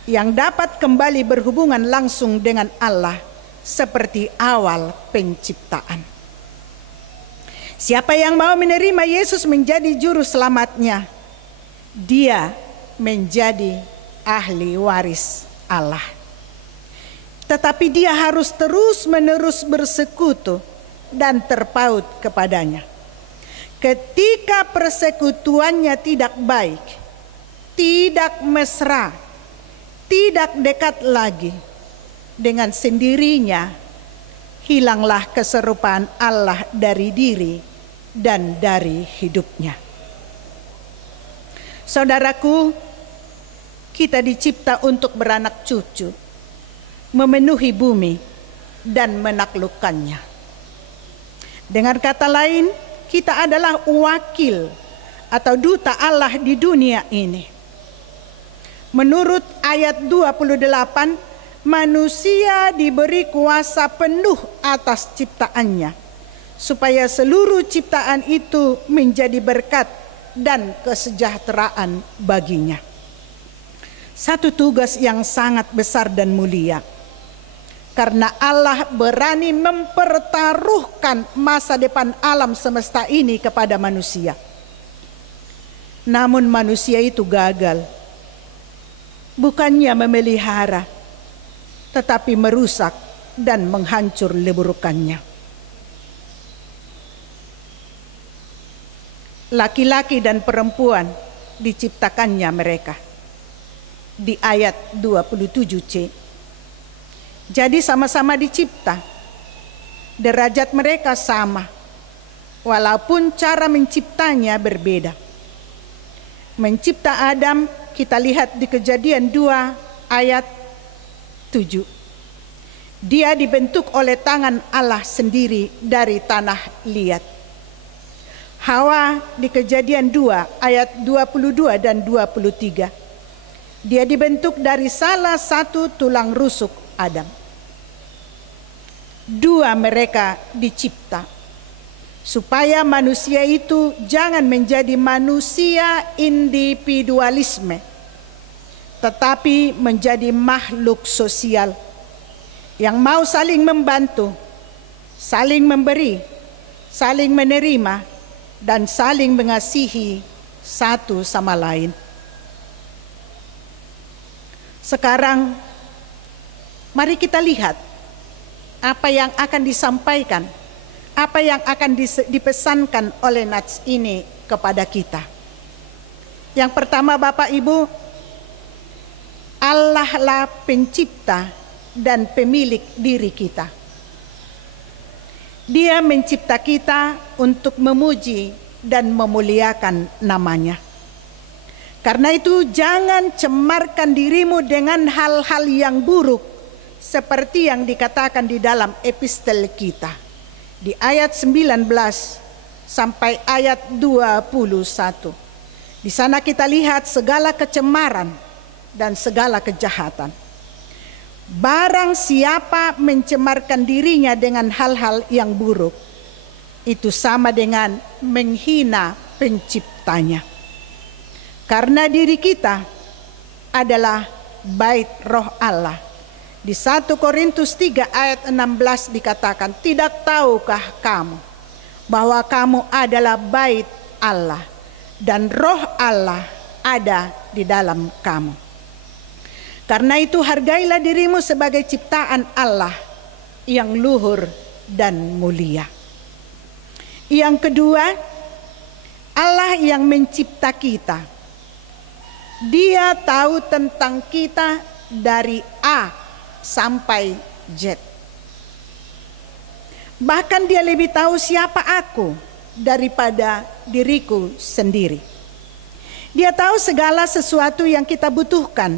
yang dapat kembali berhubungan langsung dengan Allah seperti awal penciptaan. Siapa yang mau menerima Yesus menjadi juru selamatnya, dia menjadi ahli waris Allah. Tetapi dia harus terus-menerus bersekutu dan terpaut kepadanya. Ketika persekutuannya tidak baik, tidak mesra, tidak dekat lagi, dengan sendirinya hilanglah keserupaan Allah dari diri dan dari hidupnya. Saudaraku, kita dicipta untuk beranak cucu, memenuhi bumi dan menaklukkannya. Dengan kata lain, kita adalah wakil atau duta Allah di dunia ini. Menurut ayat 28, manusia diberi kuasa penuh atas ciptaannya, supaya seluruh ciptaan itu menjadi berkat dan kesejahteraan baginya. Satu tugas yang sangat besar dan mulia, karena Allah berani mempertaruhkan masa depan alam semesta ini kepada manusia. Namun manusia itu gagal. bukannya memelihara, tetapi merusak dan menghancur leburukannya. Laki-laki dan perempuan diciptakannya mereka. Di ayat 27c. Jadi sama-sama dicipta. Derajat mereka sama, walaupun cara menciptanya berbeda. Mencipta Adam kita lihat di Kejadian 2 ayat 7. Dia dibentuk oleh tangan Allah sendiri dari tanah liat. Hawa di Kejadian 2 ayat 22 dan 23. Dia dibentuk dari salah satu tulang rusuk Adam. Dua mereka dicipta supaya manusia itu jangan menjadi manusia individualisme, tetapi menjadi makhluk sosial yang mau saling membantu, saling memberi, saling menerima, dan saling mengasihi satu sama lain. Sekarang mari kita lihat apa yang akan disampaikan, apa yang akan dipesankan oleh nats ini kepada kita. Yang pertama, Bapak Ibu, Allah lah pencipta dan pemilik diri kita. Dia mencipta kita untuk memuji dan memuliakan namanya. Karena itu jangan cemarkan dirimu dengan hal-hal yang buruk seperti yang dikatakan di dalam epistel kita. Di ayat 19 sampai ayat 21. Di sana kita lihat segala kecemaran dan segala kejahatan. Barang siapa mencemarkan dirinya dengan hal-hal yang buruk, itu sama dengan menghina penciptanya. Karena diri kita adalah bait roh Allah. Di 1 Korintus 3 ayat 16 dikatakan, tidak tahukah kamu bahwa kamu adalah bait Allah dan roh Allah ada di dalam kamu. Karena itu hargailah dirimu sebagai ciptaan Allah yang luhur dan mulia. Yang kedua, Allah yang mencipta kita. Dia tahu tentang kita dari A sampai Z. Bahkan dia lebih tahu siapa aku daripada diriku sendiri. Dia tahu segala sesuatu yang kita butuhkan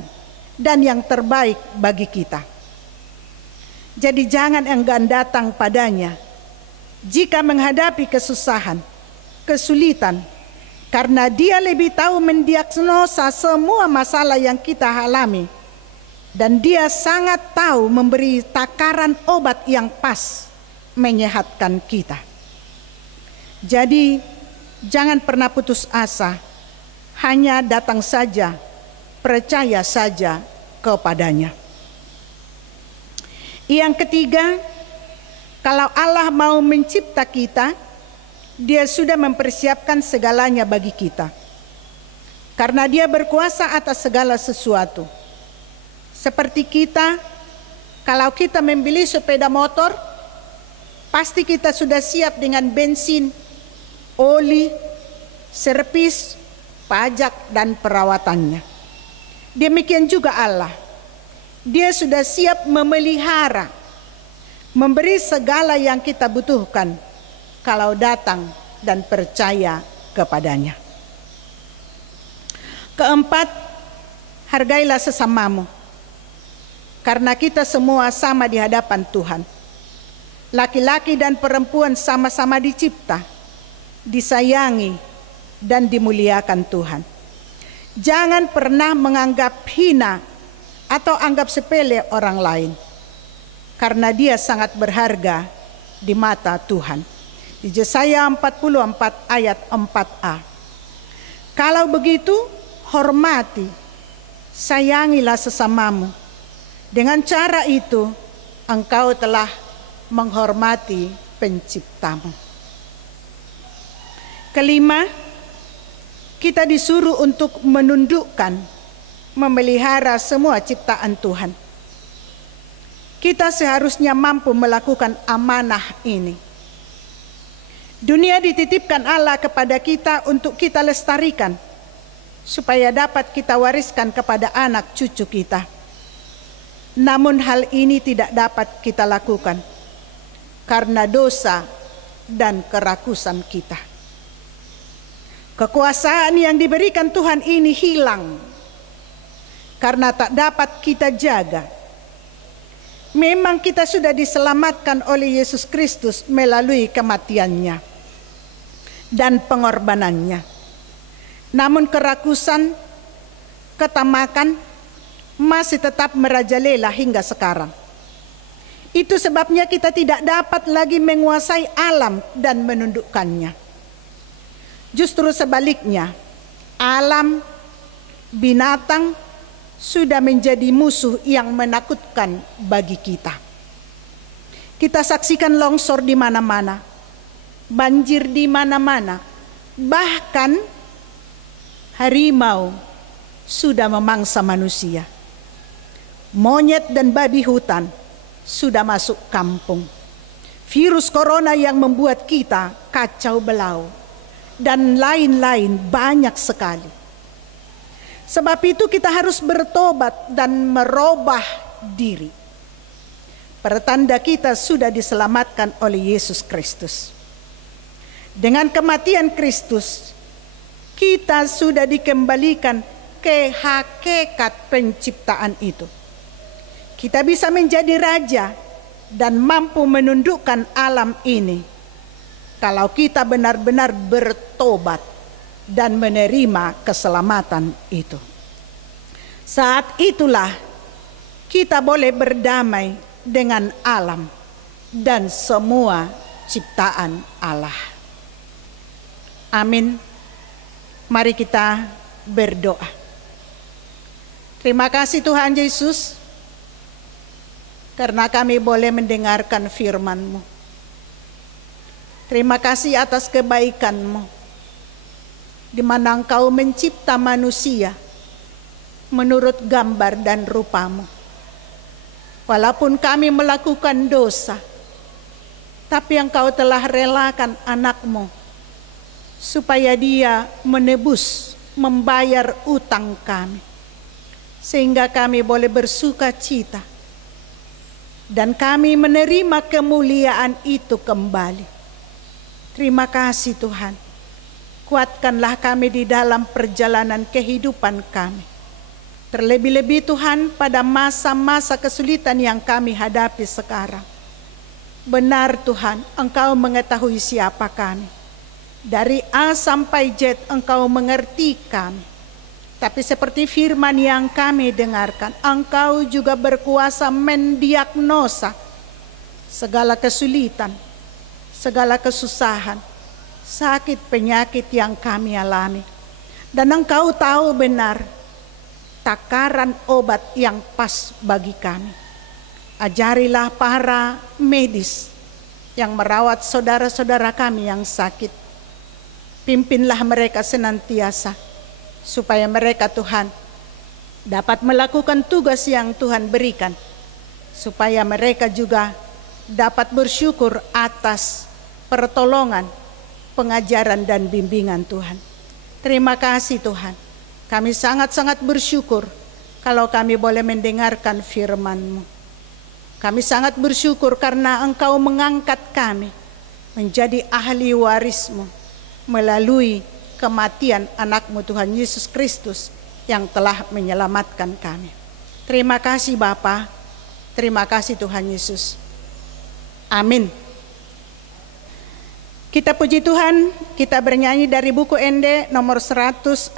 dan yang terbaik bagi kita. Jadi jangan enggan datang padanya jika menghadapi kesusahan, kesulitan, karena dia lebih tahu mendiagnosa semua masalah yang kita alami. Dan dia sangat tahu memberi takaran obat yang pas menyehatkan kita. Jadi jangan pernah putus asa, hanya datang saja, percaya saja kepadanya. Yang ketiga, kalau Allah mau mencipta kita, Dia sudah mempersiapkan segalanya bagi kita. Karena Dia berkuasa atas segala sesuatu. Seperti kita, kalau kita membeli sepeda motor, pasti kita sudah siap dengan bensin, oli, servis, pajak, dan perawatannya. Demikian juga Allah. Dia sudah siap memelihara, memberi segala yang kita butuhkan kalau datang dan percaya kepadanya. Keempat, hargailah sesamamu. Karena kita semua sama di hadapan Tuhan. Laki-laki dan perempuan sama-sama dicipta, disayangi, dan dimuliakan Tuhan. Jangan pernah menganggap hina atau anggap sepele orang lain. Karena dia sangat berharga di mata Tuhan. Di Yesaya 44 ayat 4a. Kalau begitu, hormati, sayangilah sesamamu. Dengan cara itu, engkau telah menghormati penciptamu. Kelima, kita disuruh untuk menundukkan memelihara semua ciptaan Tuhan. Kita seharusnya mampu melakukan amanah ini. Dunia dititipkan Allah kepada kita untuk kita lestarikan, supaya dapat kita wariskan kepada anak cucu kita. Namun hal ini tidak dapat kita lakukan karena dosa dan kerakusan kita. Kekuasaan yang diberikan Tuhan ini hilang karena tak dapat kita jaga. Memang kita sudah diselamatkan oleh Yesus Kristus melalui kematiannya dan pengorbanannya. Namun kerakusan, ketamakan masih tetap merajalela hingga sekarang. Itu sebabnya kita tidak dapat lagi menguasai alam dan menundukkannya. Justru sebaliknya, alam, binatang sudah menjadi musuh yang menakutkan bagi kita. Kita saksikan longsor di mana-mana, banjir di mana-mana, bahkan harimau sudah memangsa manusia. Monyet dan babi hutan sudah masuk kampung. Virus corona yang membuat kita kacau balau dan lain-lain banyak sekali. Sebab itu kita harus bertobat dan merubah diri. Pertanda kita sudah diselamatkan oleh Yesus Kristus. Dengan kematian Kristus, kita sudah dikembalikan ke hakikat penciptaan itu. Kita bisa menjadi raja dan mampu menundukkan alam ini kalau kita benar-benar bertobat dan menerima keselamatan itu. Saat itulah kita boleh berdamai dengan alam dan semua ciptaan Allah. Amin. Mari kita berdoa. Terima kasih Tuhan Yesus, karena kami boleh mendengarkan firman-Mu. Terima kasih atas kebaikan-Mu, di mana Engkau mencipta manusia menurut gambar dan rupa-Mu. Walaupun kami melakukan dosa, tapi Engkau telah relakan anak-Mu supaya Dia menebus, membayar utang kami, sehingga kami boleh bersuka cita dan kami menerima kemuliaan itu kembali. Terima kasih Tuhan. Kuatkanlah kami di dalam perjalanan kehidupan kami. Terlebih-lebih Tuhan pada masa-masa kesulitan yang kami hadapi sekarang. Benar Tuhan, Engkau mengetahui siapa kami. Dari A sampai Z Engkau mengerti kami. Tapi seperti firman yang kami dengarkan, Engkau juga berkuasa mendiagnosa segala kesulitan, segala kesusahan, sakit penyakit yang kami alami. Dan Engkau tahu benar takaran obat yang pas bagi kami. Ajarilah para medis yang merawat saudara-saudara kami yang sakit. Pimpinlah mereka senantiasa supaya mereka Tuhan dapat melakukan tugas yang Tuhan berikan, supaya mereka juga dapat bersyukur atas pertolongan, pengajaran dan bimbingan Tuhan. Terima kasih Tuhan. Kami sangat-sangat bersyukur kalau kami boleh mendengarkan firman-Mu. Kami sangat bersyukur karena Engkau mengangkat kami menjadi ahli waris-Mu melalui kematian anak-Mu Tuhan Yesus Kristus yang telah menyelamatkan kami. Terima kasih Bapa. Terima kasih Tuhan Yesus. Amin. Kita puji Tuhan, kita bernyanyi dari buku Ende nomor 116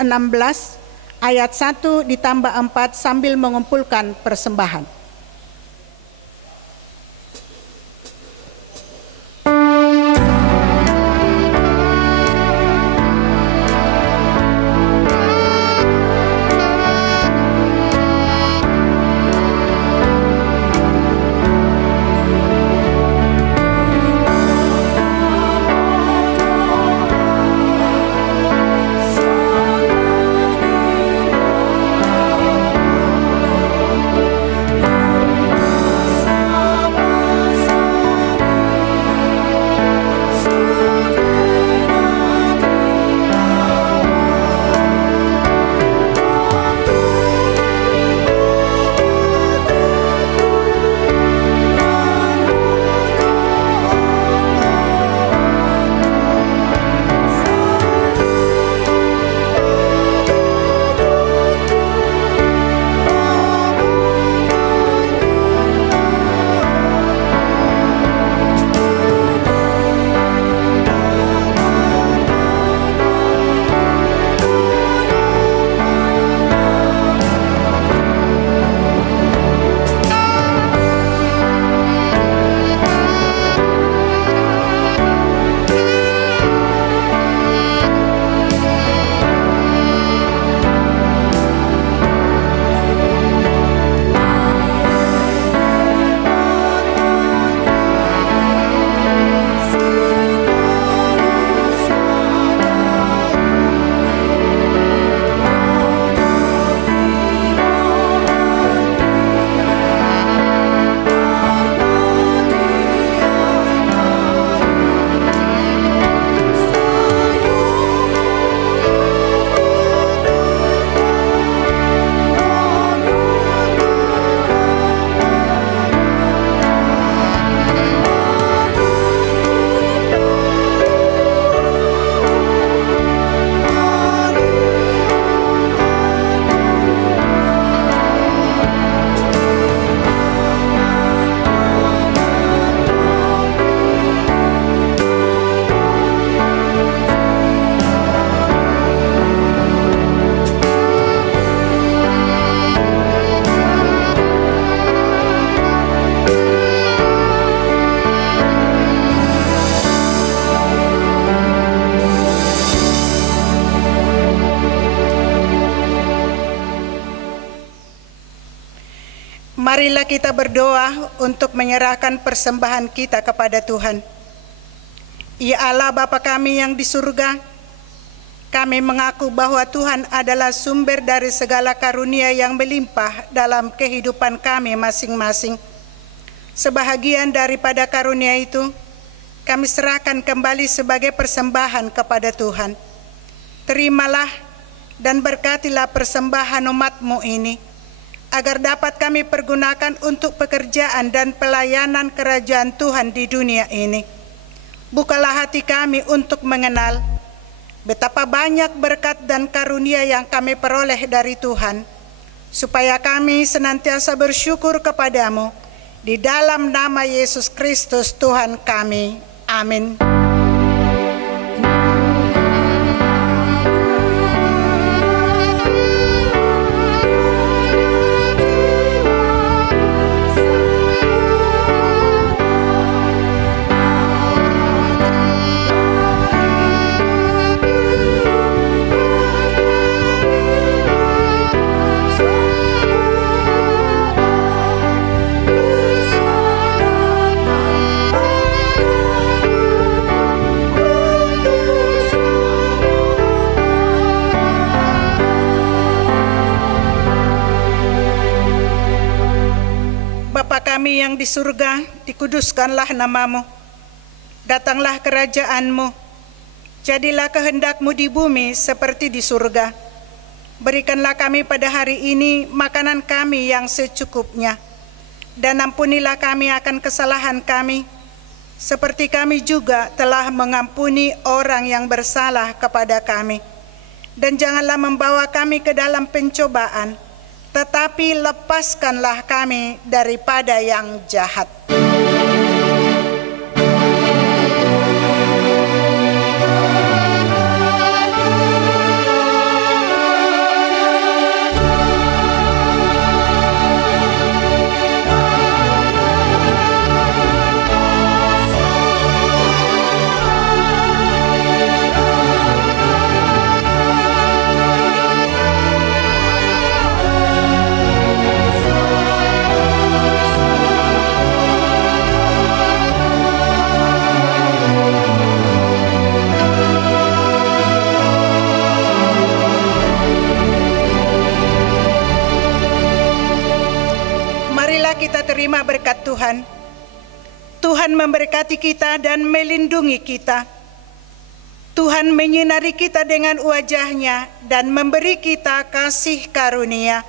ayat 1 ditambah 4 sambil mengumpulkan persembahan. Marilah kita berdoa untuk menyerahkan persembahan kita kepada Tuhan. Ya Allah Bapa kami yang di surga, kami mengaku bahwa Tuhan adalah sumber dari segala karunia yang melimpah dalam kehidupan kami masing-masing. Sebahagian daripada karunia itu, kami serahkan kembali sebagai persembahan kepada Tuhan. Terimalah dan berkatilah persembahan umat-Mu ini, agar dapat kami pergunakan untuk pekerjaan dan pelayanan kerajaan Tuhan di dunia ini. Bukalah hati kami untuk mengenal betapa banyak berkat dan karunia yang kami peroleh dari Tuhan, supaya kami senantiasa bersyukur kepadamu. Di dalam nama Yesus Kristus Tuhan kami. Amin. Bapa kami yang di surga, dikuduskanlah nama-Mu. Datanglah kerajaan-Mu. Jadilah kehendak-Mu di bumi seperti di surga. Berikanlah kami pada hari ini makanan kami yang secukupnya. Dan ampunilah kami akan kesalahan kami, seperti kami juga telah mengampuni orang yang bersalah kepada kami. Dan janganlah membawa kami ke dalam pencobaan, tetapi lepaskanlah kami daripada yang jahat. Kita terima berkat Tuhan. Tuhan memberkati kita dan melindungi kita. Tuhan menyinari kita dengan wajah-Nya dan memberi kita kasih karunia.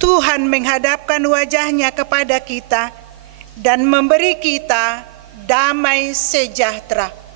Tuhan menghadapkan wajah-Nya kepada kita dan memberi kita damai sejahtera.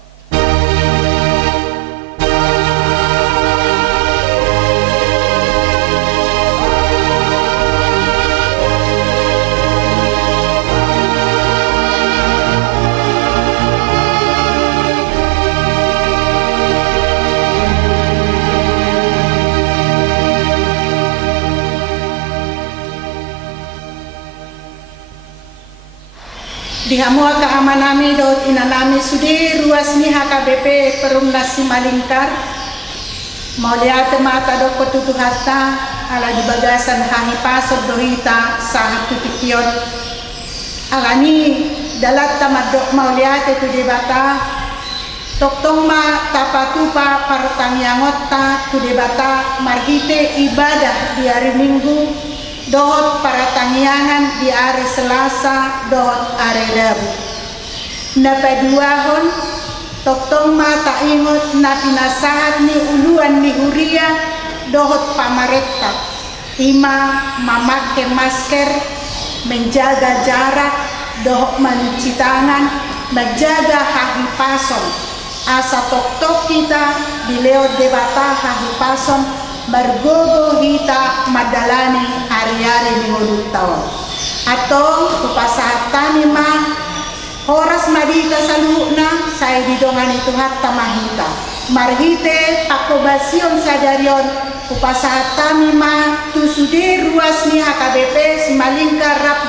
Dihamua keamanami dot inanami sudi ruasni HKBP Perumnas Simalingkar maulia temata dok petutu hatta ala di bagasan hangi pasok dohita sahat tutikion alani dalat tamat dok maulia tetu debata toktong ma tapatupa partangiangotta tu debata margite ibadah di hari Minggu dohot para tangiangan di hari Selasa, dohot hari Rabu. Napaduahon, toktong mata ingot na pinasahat ni uluan ni huria, dohot pamarekta. Ima, memakai masker, menjaga jarak, dohot mencuci tangan, menjaga hahipason. Asa toktok kita, dileot debata hahipason, margogo hita madalani hari-hari minggu tahun atau kupasahatan ma horas madita saluna saya didongan itu hatta mahita marhite pakobasion sadarion kupasahatan ma tu sudir ruasni HKBP Simalingkar rap